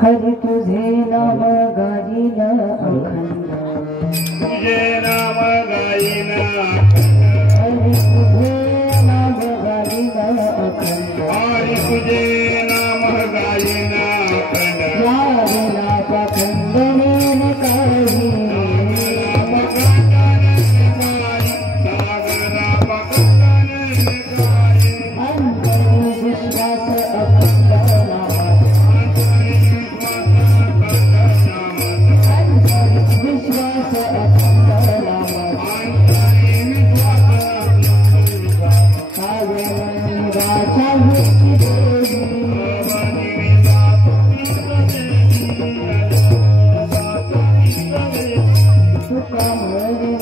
हरि तुझे नाम गाईन अखंड, तुझे नाम गाईन हरि तुझे नाम गाईन अखंड, हरि तुझे नाम गाईन अखंड, यावेला पाखंडनेन काही, सागरा पाखंडनेन काही, अंतरी विश्वास अखंड नामात, अंतरी विश्वास अखंड नामात, वाचा मुक्ती देवी, तुका मोरे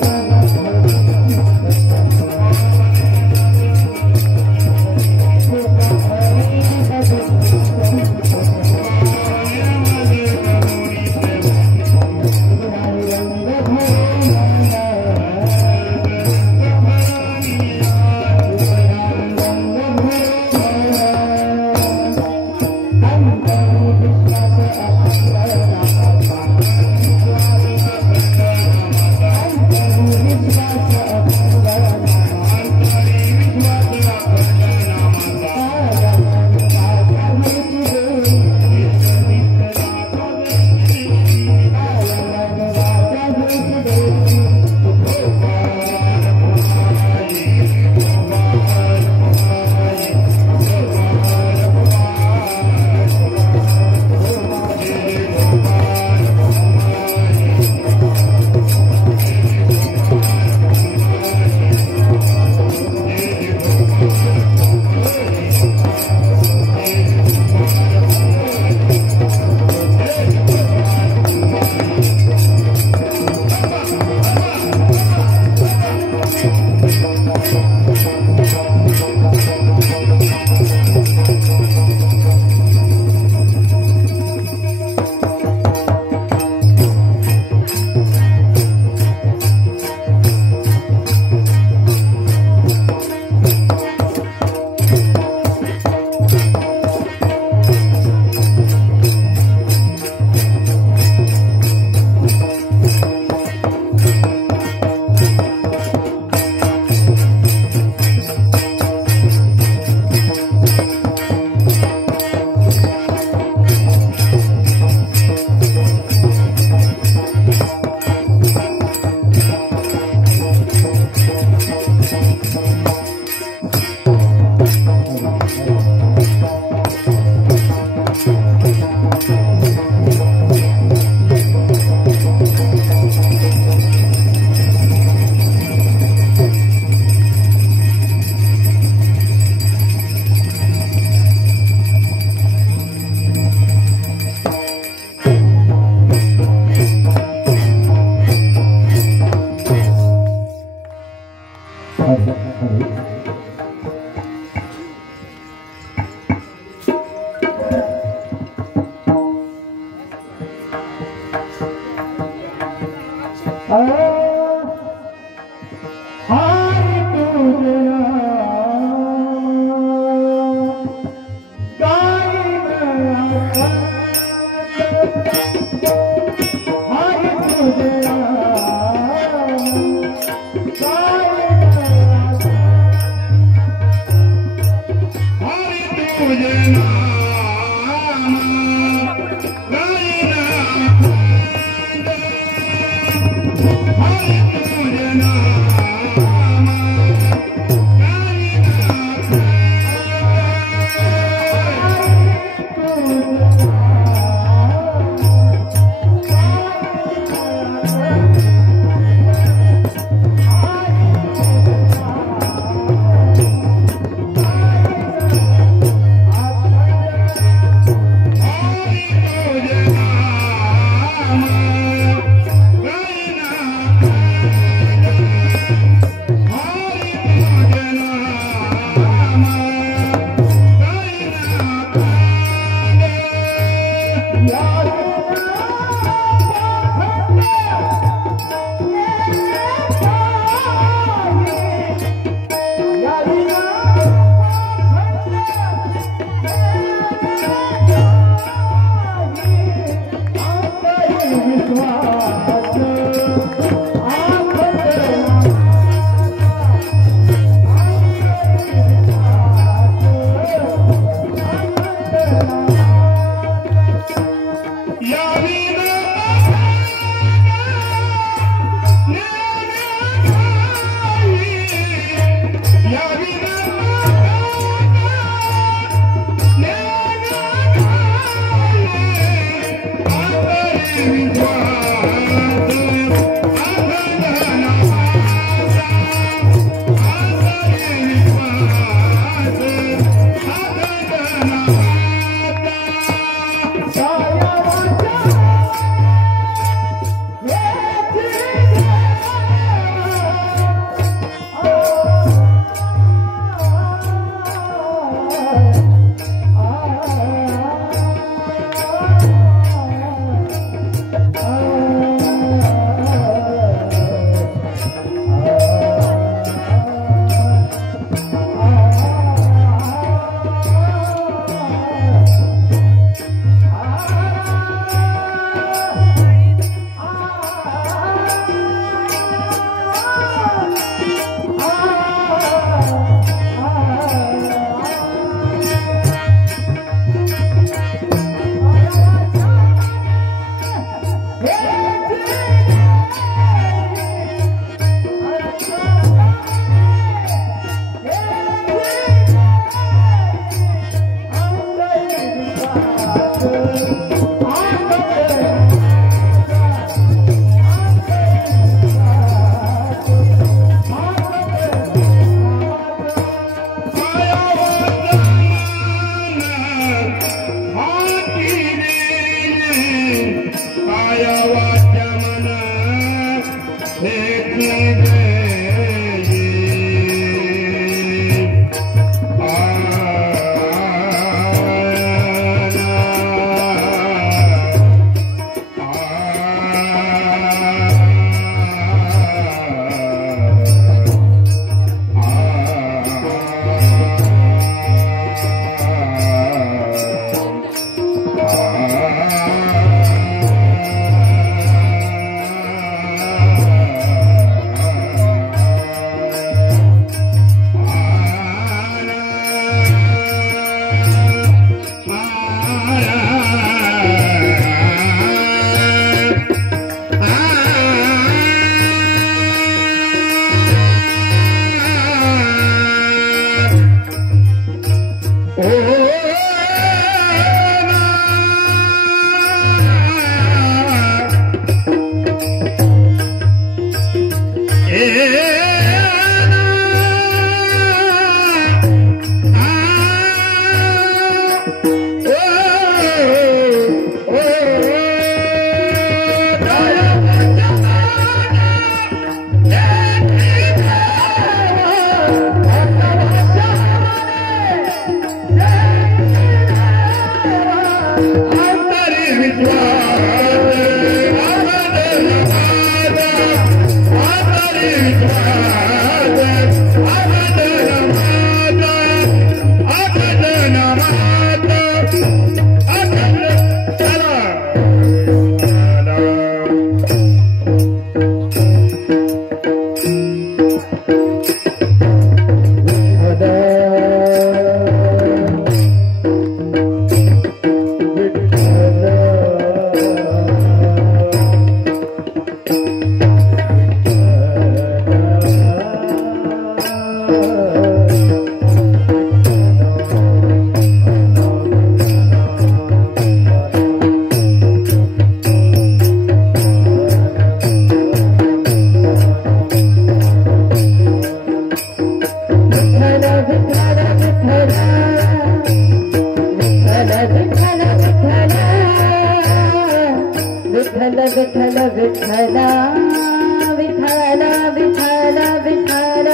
विठ्ठल विठ्ठल विठ्ठल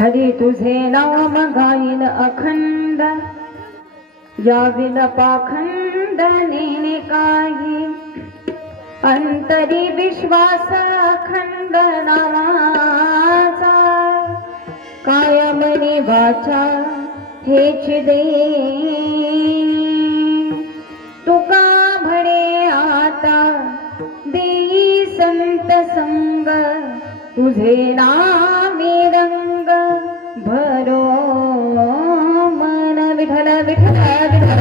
हरी तुझे नाम गाईन अखंड याविन पाखंड नेने काही अंतरी विश्वास अखंड नामाचा कायमनी वाचा हेच दे तुका म्हणे आता देई संत संग तुझे नामे रंग भरो मन विठ्ठल विठ्ठल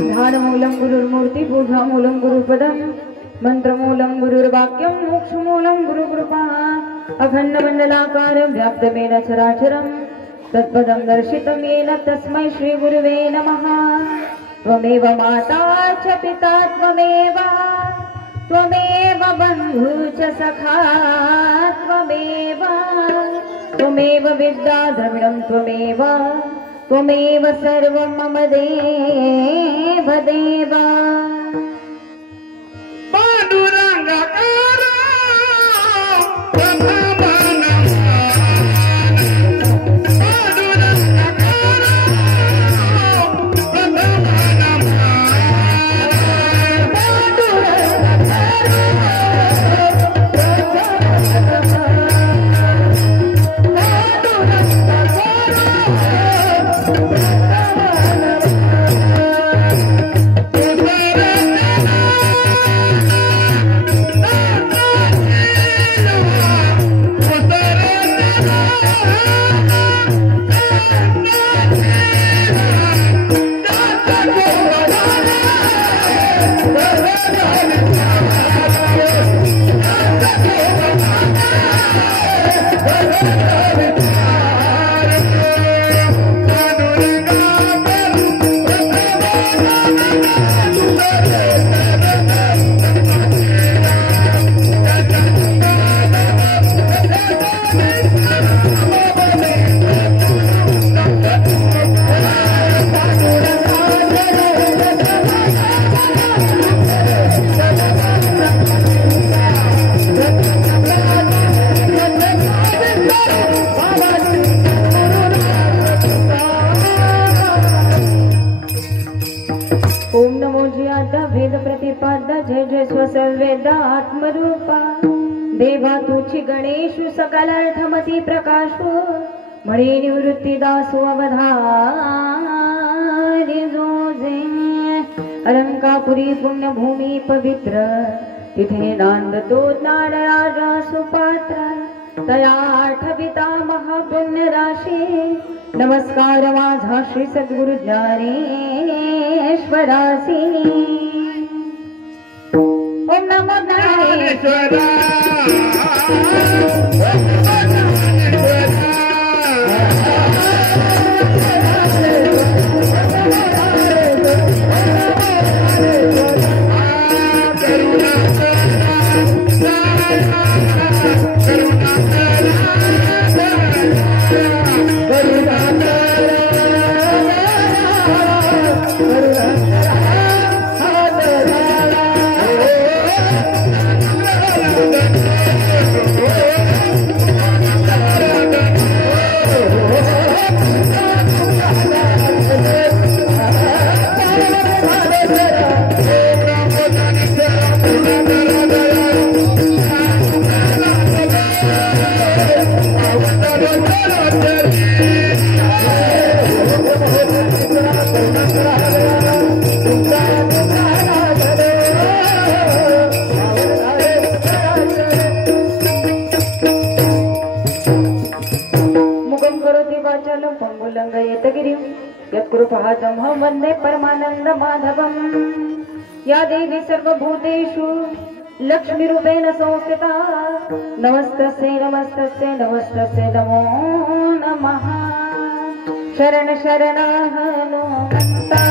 ध्यानमूलं गुरुर्मूर्ति पूजामूलं गुरुपदं मंत्रमूलं गुरुर्वाक्यं मोक्षमूलं गुरुकृपा अखण्डमण्डलाकारं व्याप्तमेन चराचरं तत्पदं दर्शितं येन तस्मै श्रीगुरुवे नमः त्वमेव माता च पिता त्वमेव बन्धु च सखा त्वमेव विद्या द्रविणं त्वमेव सर्वं मम देव देव पांडुरंगाकार आत्मरूपा देवा तुझी गणेशु सकल अर्थमती प्रकाशो मळे निवृत्ती दासो अवधारी जोजे अलंकापुरी पुण्यभूमी पवित्र तिथे नांदतो ज्ञानराजा सुपात्र तया आठविता महापुण्य राशी नमस्कार माझा श्री सद्गुरु ज्ञानेश्वरासी ओम नमो ज्ञानेश्वरा करुणा यत्कृपादमहं वन्दे परमानन्द माधवम् या देवी सर्वभूतेषु लक्ष्मीरूपेण संस्थिता नमस्तस्यै नमस्तस्यै नमस्तस्यै नमो नमः शरण शरण हनुमन्ता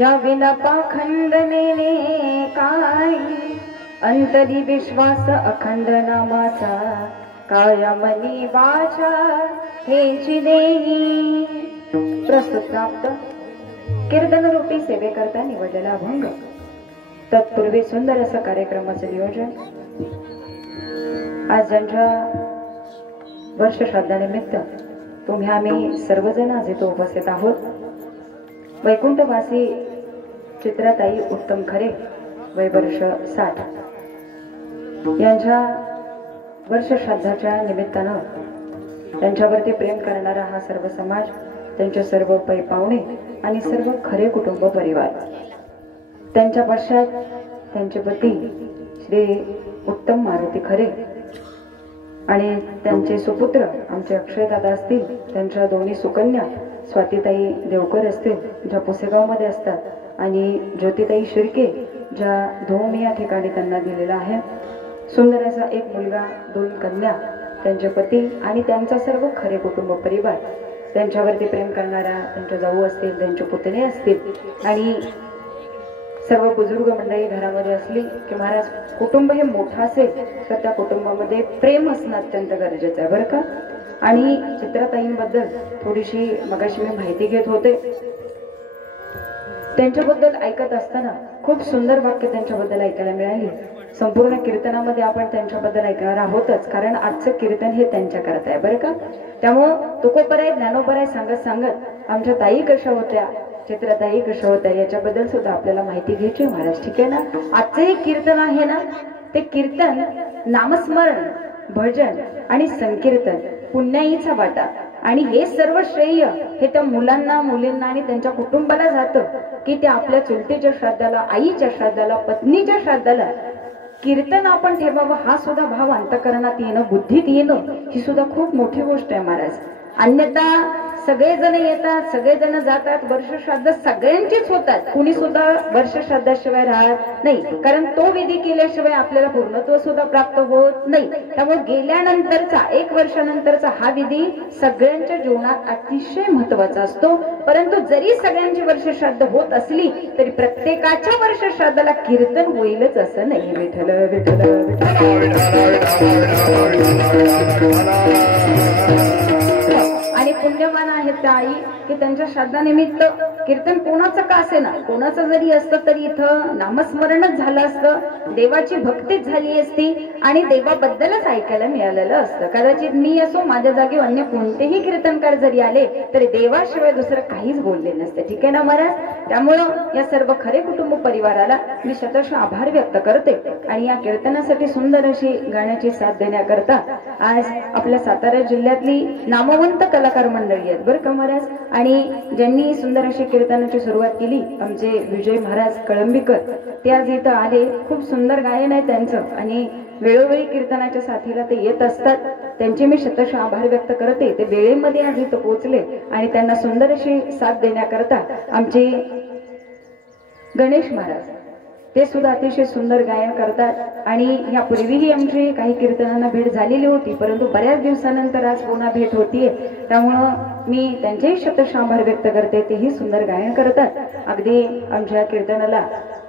या विना पाखंड नेने काय अंतरी विश्वास अखंड नामाचा काया मनी वाचा हेची देई प्रस्तुत प्राप्त कीर्तन रूपी सेवेकरता निवडलेला अभंग तत्पूर्वी सुंदर असं कार्यक्रमाचं नियोजन आज ज्यांच्या वर्षश्राद्धानिमित्त तुम्ही आम्ही सर्वजण आज इथे उपस्थित आहोत वैकुंठवासी चित्राताई उत्तम खरे वय वर्ष 60 यांच्या वर्षश्राद्धाच्या निमित्तानं त्यांच्यावरती प्रेम करणारा हा सर्व समाज त्यांचे सर्व पै पाहुणे आणि सर्व खरे कुटुंब परिवार त्यांच्या पश्चात त्यांचे पती श्री उत्तम मारुती खरे आणि त्यांचे सुपुत्र आमचे अक्षयदादा असतील त्यांच्या दोन्ही सुकन्या स्वातीताई देवकर असतील ज्या पुसेगावमध्ये असतात आणि ज्योतिताई शिर्के ज्या धोम या ठिकाणी त्यांना दिलेला आहे सुंदर असा एक मुलगा 2 कन्या त्यांचे पती आणि त्यांचा सर्व खरे कुटुंब परिवार त्यांच्यावरती प्रेम करणारा त्यांच्या जाऊ असतील त्यांचे पुतणे असतील आणि सर्व बुजुर्ग मंडळी घरामध्ये असली की महाराज कुटुंब हे मोठं असेल तर त्या कुटुंबामध्ये प्रेम असणं अत्यंत गरजेचं आहे बरं का आणि चित्राताईंबद्दल थोडीशी मगाशी मी माहिती घेत होते त्यांच्याबद्दल ऐकत असताना खूप सुंदर वाक्य त्यांच्याबद्दल ऐकायला मिळाली संपूर्ण कीर्तनामध्ये आपण त्यांच्याबद्दल ऐकणार आहोतच कारण आजचं कीर्तन हे त्यांच्याकरता आहे बरं का त्यामुळं तुकोपराय ज्ञानोपराय सांगत सांगत आमच्या ताई कशा होत्या चित्रताई कशा होत्या याच्याबद्दल सुद्धा आपल्याला माहिती घ्यायची महाराज ठीक आहे ना आजचं हे कीर्तन आहे ना ते कीर्तन नामस्मरण भजन आणि संकीर्तन पुण्याईचा वाटा आणि हे सर्व श्रेय हे त्या मुलांना मुलींना आणि त्यांच्या कुटुंबाला जातं की ते आपल्या चुलतीच्या श्राद्धाला आईच्या श्राद्धाला पत्नीच्या श्राद्धाला कीर्तन आपण ठेवावं हा सुद्धा भाव अंतकरणात येणं बुद्धीत येणं ही सुद्धा खूप मोठी गोष्ट आहे महाराज अन्यथा सगळेजण येतात सगळेजण जातात वर्षश्राद्ध सगळ्यांचीच होतात कुणी सुद्धा वर्षश्राद्धाशिवाय राहत नाही कारण तो विधी केल्याशिवाय आपल्याला पूर्णत्व सुद्धा प्राप्त होत नाही त्यामुळे गेल्यानंतरचा 1 वर्षानंतरचा हा विधी सगळ्यांच्या जीवनात अतिशय महत्वाचा असतो परंतु जरी सगळ्यांची वर्षश्राद्ध होत असली तरी प्रत्येकाच्या वर्षश्राद्धाला कीर्तन होईलच असं नाही विठ्ठल विठ्ठल आणि पुण्यवान आहेत त्या आई की त्यांच्या श्राद्धानिमित्त कीर्तन कोणाचं का असेना कोणाचं जरी असतं तरी इथं नामस्मरणच झालं असतं देवाची भक्तीच झाली असती आणि देवाबद्दलच ऐकायला मिळालेलं असतं कदाचित मी असो माझ्या जागी अन्य कोणतेही कीर्तनकार जरी आले तरी देवाशिवाय दुसरं काहीच बोलले नसते ठीक आहे ना महाराज त्यामुळं या सर्व खरे कुटुंब परिवाराला मी शतश आभार व्यक्त करते आणि या कीर्तनासाठी सुंदर अशी गाण्याची साथ देण्याकरता आज आपल्या सातारा जिल्ह्यातली नामवंत कलाकार मंडळी आहेत बरं का महाराज आणि ज्यांनी सुंदर अशी कीर्तनाची सुरुवात केली आमचे विजय महाराज कळंबीकर ते आज इथं आले खूप सुंदर गायन आहे त्यांचं आणि वेळोवेळी कीर्तनाच्या साथीला ते येत असतात. त्यांचे मी शतश आभार व्यक्त करते. ते वेळेमध्ये आज इथं पोहोचले आणि त्यांना सुंदर अशी साथ देण्याकरता आमचे गणेश महाराज ते सुद्धा अतिशय सुंदर गायन करतात आणि यापूर्वीही आमची काही कीर्तनांना भेट झालेली होती, परंतु बऱ्याच दिवसानंतर आज पुन्हा भेट होतीये. त्यामुळं मी त्यांचेही शतश आभार व्यक्त करते. तेही सुंदर गायन करतात. अगदी आमच्या कीर्तनाला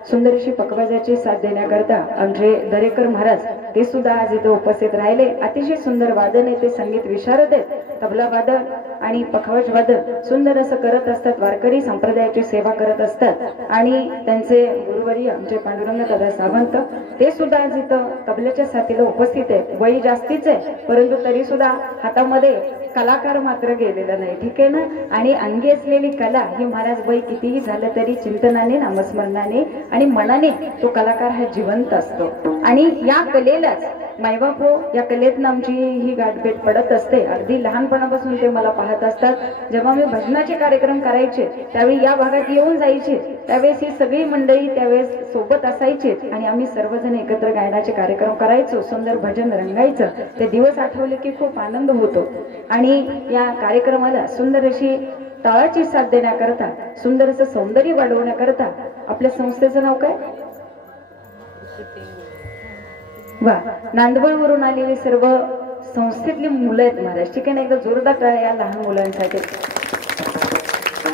सुंदर अशी पखवाजाची साथ देण्याकरता आमचे दरेकर महाराज ते सुद्धा आज इथे उपस्थित राहिले. अतिशय सुंदर वादन आहे. ते संगीत विशारद आहेत. तबला वादन आणि पखवाज वादन सुंदर असं करत असतात. वारकरी संप्रदायाची सेवा करत असतात आणि त्यांचे गुरुवर्य आमचे पांडुरंग दादा सावंत ते सुद्धा आज इथं तबल्याच्या साथीला उपस्थित आहेत. वय जास्तीच आहे, परंतु तरी सुद्धा हातामध्ये कलाकार मात्र गेलेला नाही. ठीक आहे ना. आणि अंगी असलेली कला ही महाराज वय कितीही झालं तरी चिंतनाने, नामस्मरणाने आणि मनाने तो कलाकार हा जिवंत असतो. आणि या कलेलाच मायबाप हो, या कलेतनं आमची ही गाठभेट पडत असते. अगदी लहानपणापासून ते मला पाहत असतात. जेव्हा मी भजनाचे कार्यक्रम करायचे त्यावेळी या भागात येऊन जायचे, त्यावेळेस ही सगळी मंडळी त्यावेळेस सोबत असायचे आणि आम्ही सर्वजण एकत्र गायनाचे कार्यक्रम करायचो. सुंदर भजन रंगायचं. ते दिवस आठवले की खूप आनंद होतो. आणि या कार्यक्रमाला सुंदर अशी टाळाची साथ देण्याकरता, सुंदर असं सौंदर्य वाढवण्याकरता आपल्या संस्थेचं नाव काय? वा, नांदवळवरून आलेली सर्व संस्थेतली मुलं आहेत महाराज. ठीक आहे ना. एकदा जोरदार टाळ्या या लहान मुलांसाठी.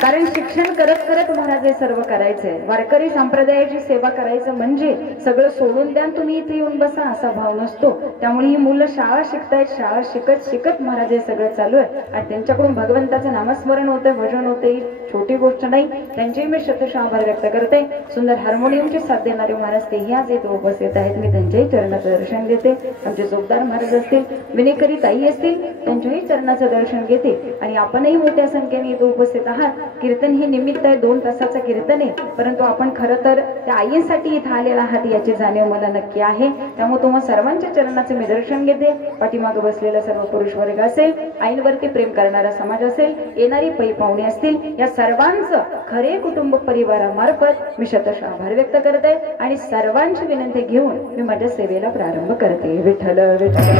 कारण शिक्षण करत करत महाराज हे सर्व करायचंय. वारकरी संप्रदायाची सेवा करायचं म्हणजे सगळं सोडून द्या तुम्ही इथे येऊन बसा असा भाव नसतो. त्यामुळे ही मुलं शाळा शिकतायत. शाळा शिकत शिकत महाराज हे सगळं चालू आहे आणि त्यांच्याकडून भगवंताचं नामस्मरण होतंय, भजन होते. ही छोटी गोष्ट नाही. त्यांचेही मी शतश आभार व्यक्त करते. सुंदर हार्मोनियमची साथ देणारे महाराज तेही आज इथे उपस्थित आहेत. मी त्यांच्याही चरणाचं दर्शन घेते. आमचे जोगदार महाराज असतील, विनेकरी ताई असतील, त्यांच्याही चरणाचं दर्शन घेते. आणि आपणही मोठ्या संख्येने इथे उपस्थित आहात. कीर्तन हे निमित्त आहे, 2 तासाचं कीर्तन आहे, परंतु आपण खरं तर त्या आईंसाठी इथं आलेला आहात याची जाणीव मला नक्की आहे. त्यामुळे तुम्हा सर्वांच्या चरणाचे मी दर्शन घेते. पाठीमागे बसलेला सर्व पुरुष वर्ग असेल, आईंवरती प्रेम करणारा समाज असेल, येणारी पै पाहुणे असतील, या सर्वांचं खरे कुटुंब परिवारामार्फत मी शतश आभार व्यक्त करते आणि सर्वांची विनंती घेऊन मी माझ्या सेवेला प्रारंभ करते. विठ्ठल विठ्ठल.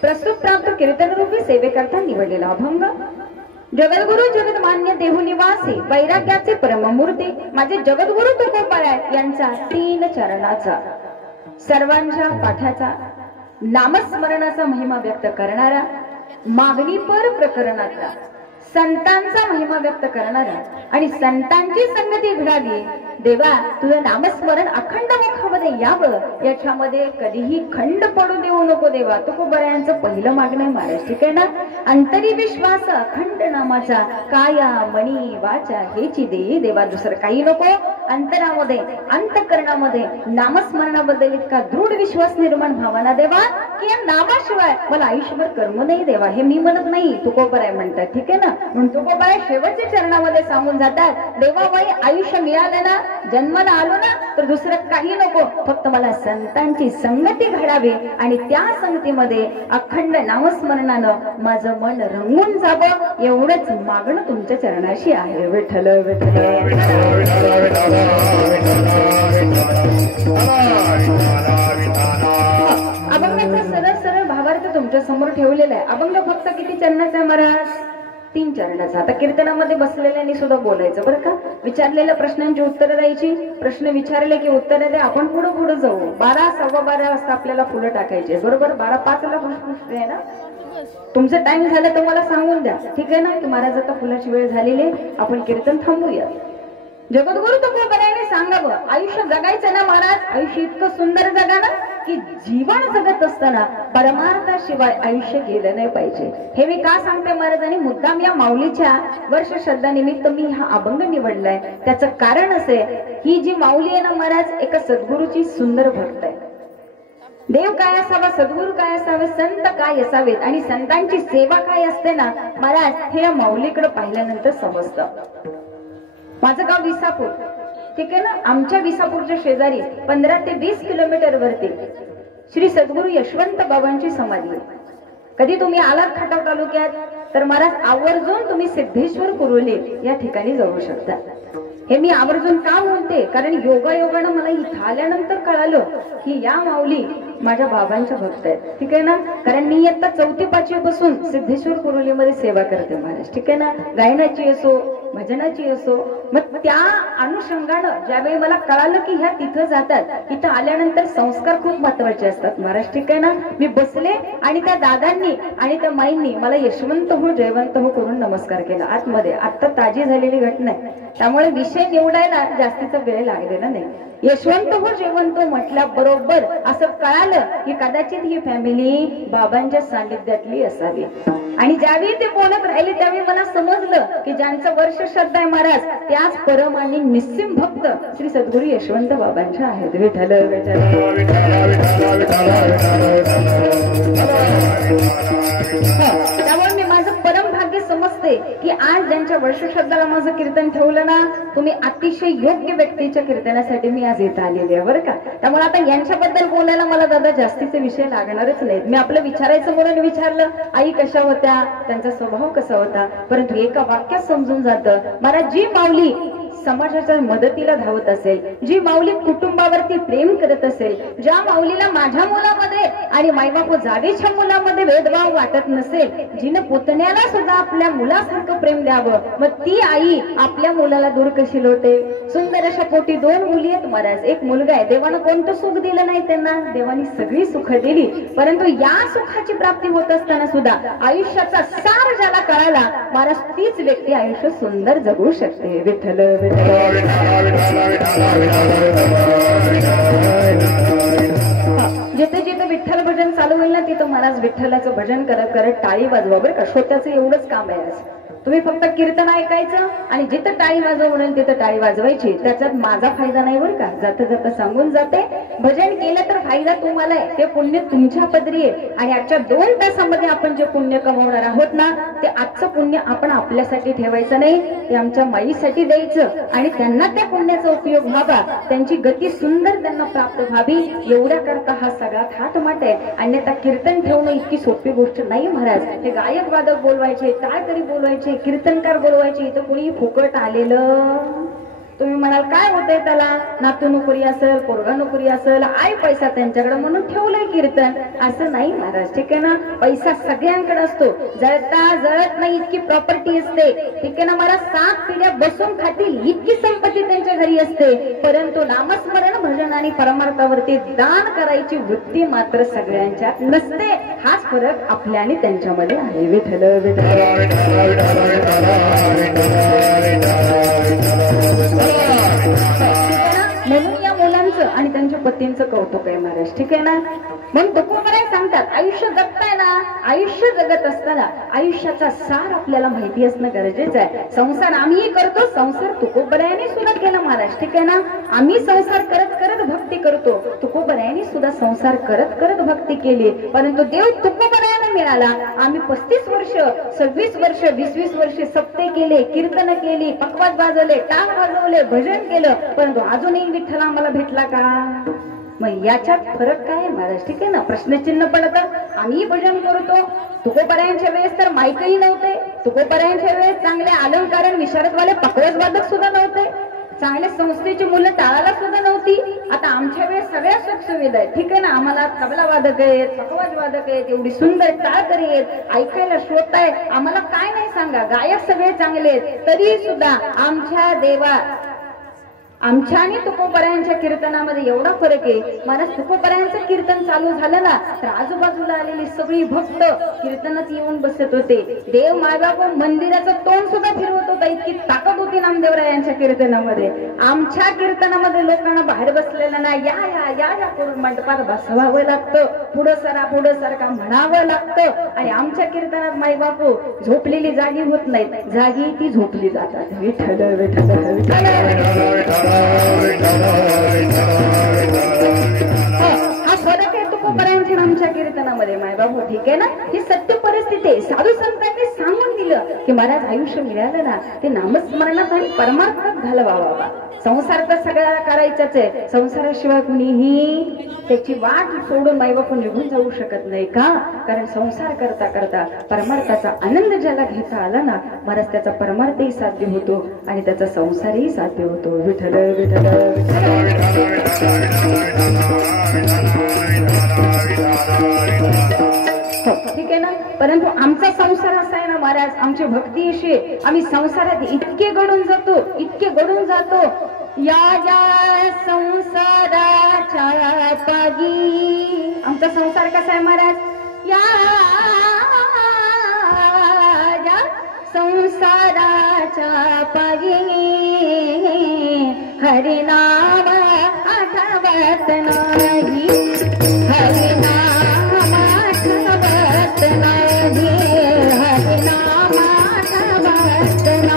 प्रस्तुत प्राप्त कीर्तन रूपी सेवेकरता निवडलेला अभंग. जगद्गुरु जगदमान्य देहू निवासी वैराग्याचे परममूर्ती माझे जगद्गुरु तुकोबाराय यांचा 3 चरणाचा सर्वांच्या पाठाचा नामस्मरणाचा महिमा व्यक्त करणारा, मागणीपर प्रकरणातला संतांचा महिमा व्यक्त करणारा आणि संतांची संगती घडावी. देवा तुझं नामस्मरण अखंड मुखामध्ये यावं, याच्यामध्ये कधीही खंड पडू देऊ नको देवा. तुकोबारायांचं पहिलं मागणं आहे महाराज. ठीक आहे ना. अंतरी विश्वास अखंड नामाचा, काया मनी वाचा हेची दे देवा. दुसरं काही नको. अंतरामध्ये अंतःकरणामध्ये नामस्मरणाबद्दल इतका दृढ विश्वास निर्माण भावना देवा की या नामाशिवाय मला आयुष्यभर कर्म नाही देवा. हे मी म्हणत नाही, तुकोबाराय म्हणतात. ठीक आहे ना. म्हणून तुकोबाराय शेवटच्या चरणामध्ये सांगून जातात, देवाबाई आयुष्य मिळालं ना, जन्माला आलो ना, तर दुसरं काही नको, फक्त मला संतांची संगती घडावी आणि त्या संगतीमध्ये अखंड नामस्मरणानं माझं मन रंगून जावं, एवढंच मागणं तुमच्या चरणाशी आहे. विठ्ठल विठ्ठल. अभंगाचा सरळ सरळ भावार्थ तुमच्या समोर ठेवलेला आहे. अभंग फक्त किती चरणाचा आहे महाराज? 3 चरणाचा. आता कीर्तनामध्ये बसलेल्यांनी सुद्धा बोलायचं बरं का. विचारलेल्या प्रश्नांची उत्तरं द्यायची. प्रश्न विचारले की उत्तरं द्या. आपण पुढे पुढे जाऊ. 12 सव्वा 12 वाजता आपल्याला फुलं टाकायचे बरोबर. 12:05 प्रश्न आहे ना. तुमचं टाइम झालं तर मला सांगून द्या. ठीक आहे ना. की महाराज आता फुलाची वेळ झालेली, आपण कीर्तन थांबूया. जगद्गुरु तुकोबारायाने सांगावं, आयुष्य जगायचं ना महाराज, आयुष्य इतकं सुंदर जगा ना की जीवन जगत असताना परमार्थाशिवाय आयुष्य गेलं नाही पाहिजे. हे मी का सांगते महाराजांनी? मुद्दाम या माऊलीच्या वर्ष श्रद्धानिमित्त मी हा अभंग निवडलाय. त्याचं कारण असे, ही जी माऊली आहे ना महाराज, एका सद्गुरूची सुंदर भक्त आहे. देव काय असावा, सद्गुरू काय असावे, संत काय असावेत आणि संतांची सेवा काय असते ना महाराज, हे या माऊलीकडे पाहिल्यानंतर समजतं. माझं गाव विसापूर. ठीक आहे ना. आमच्या विसापूरच्या शेजारी 15 ते 20 किलोमीटर वरती श्री सद्गुरू यशवंत बाबांची समाधी. कधी तुम्ही आलात खटाव तालुक्यात तर महाराज आवर्जून तुम्ही सिद्धेश्वर कुरुले या ठिकाणी जाऊ शकता. हे मी आवर्जून का म्हणते, कारण योगायोगानं मला इथं आल्यानंतर कळालं की या माऊली माझ्या बाबांच्या भक्त आहेत. ठीक आहे ना, कारण मी आता 4वी-5वी पासून सिद्धेश्वर कुरुलीमध्ये सेवा करते महाराज. ठीक आहे ना, गायनाची असो भजनाची असो. मग त्या अनुषंगानं ज्यावेळी मला कळालं की ह्या तिथं जातात, इथं आल्यानंतर संस्कार खूप महत्वाचे असतात महाराज. ठीक आहे ना, मी बसले आणि त्या दादांनी आणि त्या माईंनी मला यशवंत हो जयवंत हो करून नमस्कार केला आतमध्ये. आता ताजी झालेली घटना आहे, त्यामुळे विषय निवडायला जास्तीचा वेळ लागलेला नाही. यशवंत हो जयवंत म्हटल्याबरोबर असं कळालं की कदाचित ही फॅमिली बाबांच्या सानिध्यातली असावी. आणि ज्यावेळी ते बोलत राहिले त्यावेळी मला समजलं की ज्यांचं वर्ष श्रद्धा आहे महाराज त्याच परम आणि निस्सिम भक्त श्री सद्गुरू यशवंत बाबांचे आहेत. विठ्ठल विठ्ठल. त्यामुळे मी माझं परम भाग्य समजते की आज ज्यांच्या वर्ष श्रद्धाला माझं कीर्तन ठेवलं ना, तुम्ही अतिशय योग्य व्यक्तीच्या कीर्तनासाठी मी आज इथं आलेली आहे बरं का. त्यामुळे आता यांच्याबद्दल बोलायला मला दादा जास्तीचे विषय लागणारच नाहीत. मी आपलं विचारायचं म्हणून विचारलं, आई कशा होत्या, त्यांचा स्वभाव कसा होता, परंतु एका वाक्यात समजून जातं महाराज, जी माऊली समाजाच्या मदतीला धावत असेल, जी माऊली कुटुंबावरती प्रेम करत असेल, ज्या माऊलीला माझ्या मुलामध्ये आणि मायबापू जावेच्या मुलामध्ये भेदभाव वाटत नसेल, जिनं पुतण्याला सुद्धा आपल्या मुलासारखं प्रेम द्यावं, मग ती आई आपल्या मुलाला दूर कशी लोटे. सुंदर अशा पोटी 2 मुली आहेत महाराज, एक मुलगा आहे. देवानं कोणतं सुख दिलं नाही त्यांना, देवानी सगळी सुख दिली, परंतु या सुखाची प्राप्ती होत असताना सुद्धा आयुष्याचा सार ज्याला कळाला महाराज, तीच व्यक्ती आयुष्य सुंदर जगू शकते. विठ्ठल जिथे जिथे विठ्ठल भजन चालू होईल ना, तिथं महाराज विठ्ठलाचं भजन करत करत टाळी वाजवा बरं का. श्रोत्याचं एवढंच काम आहे आज. तुम्ही फक्त कीर्तन ऐकायचं आणि जिथं टाळी वाजव म्हणून तिथं टाळी वाजवायची. त्याच्यात माझा फायदा नाही बरं का, जाता जाता सांगून जाते. भजन केलं तर फायदा तुम्हाला आहे, ते पुण्य तुमच्या पदरी आहे. आणि आजच्या 2 तासामध्ये आपण जे पुण्य कमवणार आहोत ना, ते आजचं पुण्य आपण आपल्यासाठी ठेवायचं नाही, ते आमच्या माईसाठी द्यायचं आणि त्यांना त्या पुण्याचा उपयोग व्हावा, त्यांची गती सुंदर त्यांना प्राप्त व्हावी, एवढ्या करता हा सगळा थाटमाट आहे. अन्यथा कीर्तन ठेवणं इतकी सोपी गोष्ट नाही महाराज. हे गायक वादक बोलवायचे, टाळकरी बोलवायचे, कीर्तनकार बोलवायचे, इथं कोणी फुकट आलेलं. तुम्ही म्हणाल काय होतंय त्याला, नातू नोकरी असेल, पोरगा नोकरी असेल, आई पैसा त्यांच्याकडे म्हणून ठेवलंय कीर्तन, असं नाही महाराज. ठीक आहे ना, पैसा सगळ्यांकडे असतो, जळता जळत नाही इतकी प्रॉपर्टी असते. ठीक आहे ना महाराज, 7 पिढ्या बसून खातील इतकी संपत्ती त्यांच्या घरी असते, परंतु नामस्मरण भजन आणि परमार्थावरती दान करायची वृत्ती मात्र सगळ्यांच्यात नसते. हाच फरक आपल्या आणि त्यांच्यामध्ये आहे. विठ्ठल म्हणून या मुलांचं आणि त्यांच्या पतींचं कौतुक आहे महाराज. ठीक आहे ना, म्हणून तुकोबराय सांगतात आयुष्य जगताय ना, आयुष्य जगत असताना आयुष्याचा सार आपल्याला माहिती असणं गरजेचं आहे. संसार आम्हीही करतो, संसार तुकोबरायाने सुद्धा केला महाराज. ठीक आहे ना, आम्ही संसार करत करत भक्ती करतो, तुकोबरायाने सुद्धा संसार करत करत भक्ती केली, परंतु देव तुकोबरायाने मिळाला. आम्ही 35 वर्ष 26 वर्ष 20-20 वर्ष सप्ते केले, कीर्तन केली, पकवाद वाजवले, टांग वाजवले, भजन केलं, परंतु अजूनही विठ्ठल आम्हाला भेटला का? मग याच्यात फरक काय आहे महाराज? ठीक आहे ना, प्रश्नचिन्ह पडतं. आम्ही भजन करतो, तुकोबरायांच्या वेळेस तर माईकही नव्हते, तुकोबरायांच्या वेळेस चांगले अलंकारण विशारदवाले पकवज वादक सुद्धा नव्हते, चांगल्या संस्थेची मुलं टाळाला सुद्धा नव्हती. आता आमच्या वेळेस सगळ्या सुख सुविधा आहेत. ठीक आहे ना, आम्हाला तबला वादक आहेत, पकवाज वादक आहेत, एवढी सुंदर टाळकरी आहेत, ऐकायला श्रोत आहे, आम्हाला काय नाही सांगा, गायक सगळे चांगले आहेत, तरी सुद्धा आमच्या देवा आमच्या आणि तुकोबरायांच्या कीर्तनामध्ये एवढा फरक आहे महाराज. तुकोबरायांचं कीर्तन चालू झालं ना तर आजूबाजूला आलेली सगळी भक्त कीर्तनात येऊन बसत होते. देव मायबाप मंदिराचं तोंड सुद्धा फिरवत होता, इतकी ताकद होती नामदेवरायांच्या कीर्तनामध्ये. आमच्या कीर्तनामध्ये लोकांना बाहेर बसलेलं ना, या या या या करून मंडपात बसवावं लागतं, पुढं सरका म्हणावं लागतं. आणि आमच्या कीर्तनात माईबापू झोपलेली जागी होत नाहीत, जागी ती झोपली जातात. विठ्ठल विठ्ठल विठ्ठल. हा फरक आहे तुकोबरायांच्या आमच्या कीर्तनामध्ये मायबाबू. ठीक आहे ना, ही सत्य परिस्थिती परिस्थिती आहे. साधू संतांनी सांगून दिलं की महाराज आयुष्य मिळालं ना ते नामस्मरणात आणि परमार्थात घालवावा. संसार तर सगळ्याला करायचाच आहे. संसाराशिवाय कुणीही त्याची वाट सोडून मायबाप निघून जाऊ शकत नाही का? कारण संसार करता करता परमार्थाचा आनंद ज्याला घेता आला ना महाराज त्याचा परमार्थही साध्य होतो आणि त्याचा संसारही साध्य होतो. विठ्ठल विठ्ठल ठीक आहे ना. परंतु आमचा संसार असा आहे ना महाराज, आमची भक्ती अशी आहे, आम्ही संसारात इतके गडून जातो, इतके गडून जातो. या संसाराच्या पागी, आमचा संसार कसा आहे महाराज, या संसाराच्या पागी हरिनाम आठवत नाही, हरिनाम आठवत नाही, हरिनाम आठवत नाही.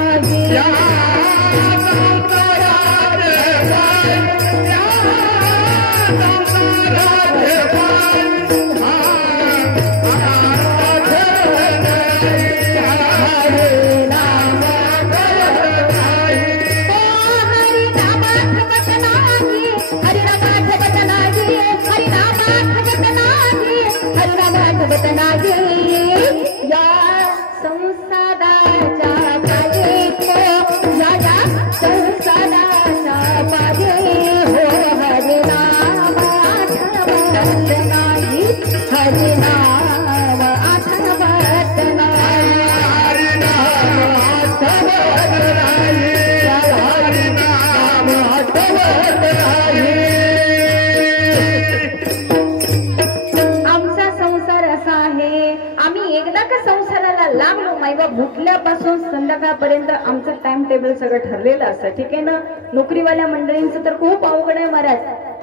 भुकल्यापासून संध्याकाळपर्यंत आमचं टाइम टेबल सगळं ठरलेलं असतं. ठीक आहे ना. नोकरीवाल्या मंडळींचं तर खूप अवघड आहे महाराज.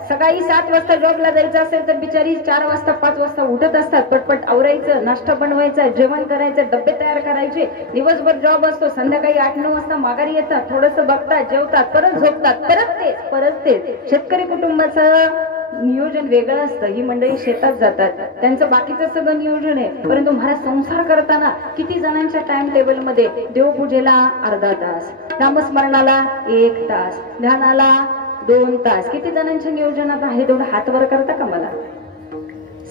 सकाळी 7 वाजता जॉबला जायचं असेल तर बिचारी 4 वाजता 5 वाजता उठत असतात. पटपट आवरायचं, नाश्ता बनवायचा, जेवण करायचं, डब्बे तयार करायचे, दिवसभर जॉब असतो. संध्याकाळी 8-9 वाजता माघारी येतात, थोडंसं बघतात, जेवतात, परत झोपतात, परत तेच. शेतकरी कुटुंबाचं नियोजन वेगळं असतं. ही मंडळी शेतात जातात, त्यांचं बाकीचं सगळं नियोजन आहे. परंतु महाराज संसार करताना किती जणांच्या टाइम टेबल मध्ये देवपूजेला अर्धा तास, नामस्मरणाला 1 तास, ध्यानाला 2 तास, किती जणांच्या नियोजनात आहे तेवढं हात वर करता का? मला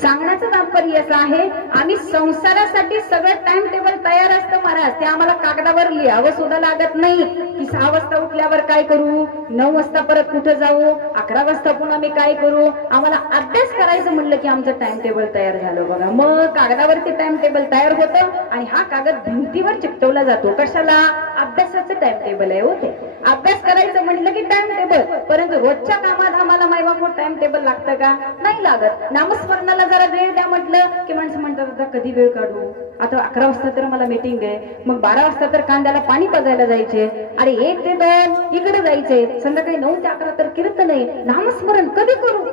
सांगण्याचं तात्पर्य असं आहे, आम्ही संसारासाठी सगळं टाइम टेबल तयार असतं महाराज. ते आम्हाला कागदावर लिहावं सुद्धा लागत नाही की 6 वाजता उठल्यावर काय करू, 9 वाजता परत कुठं जाऊ, 11 वाजता पुन्हा मी काय करू. आम्हाला अभ्यास करायचं म्हणलं की आमचं टाइम टेबल तयार झालं बघा. मग कागदावरती टाइम टेबल तयार होतं आणि हा कागद भिंतीवर चिकटवला जातो. कशाला? अभ्यासाचं टाइम टेबल आहे होते. अभ्यास करायचं म्हटलं की टाइम टेबल. परंतु रोजच्या कामात आम्हाला मायबाप टाइम टेबल लागतं का? नाही लागत. नामस्मरणाला जरा वेळ द्या म्हटलं की माणसं म्हणतात आता कधी वेळ काढू, आता 11 वाजता तर मला मीटिंग आहे, मग 12 वाजता तर कांद्याला पाणी पाजायला जायचे, अरे 1 ते 2 इकडे जायचे, संध्याकाळी 9 ते 11 तर कीर्तन आहे, नामस्मरण कधी करू?